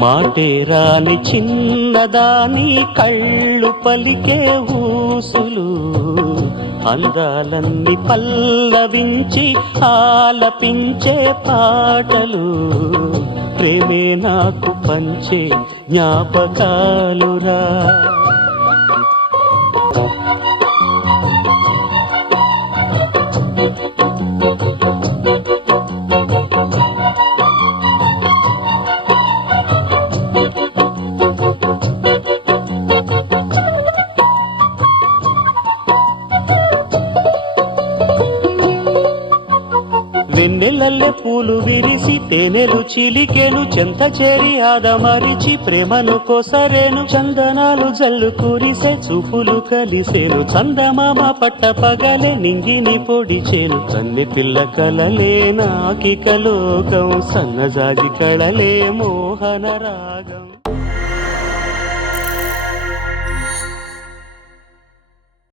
మాటే రాని చిన్నదాని కళ్ళు పలికే ఊసులు, అందాలన్నీ పల్లవించి ఆలపించే పాటలు, ప్రేమే నాకు పంచే జ్ఞాపకాలురా. వెన్నెలల్లె పూలు విరిసి తేనెలు చిలికెను, చెంత చేరి ఆదమరిచి ప్రేమను కోసరేను, చందనాలు జల్లు కురిసే చూపులు కలిసేను, చందమామ పట్ట పగలే నింగిని పొడిచేను, కన్నె పిల్ల కలలే నాకిక లోకం, సన్నజాజి కళలే మోహన రాగం.